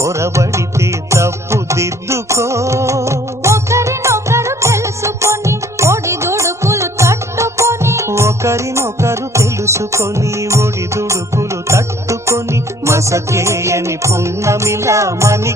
పొరబడితే తప్పు దిద్దుకో. ఒకరినొకరు తెలుసుకొని ఒడిదుడుకులు తట్టుకొని, ఒకరినొకరు తెలుసుకొని ఒడిదుడుకులు తట్టుకొని, మసకేయని పున్నమిలా మని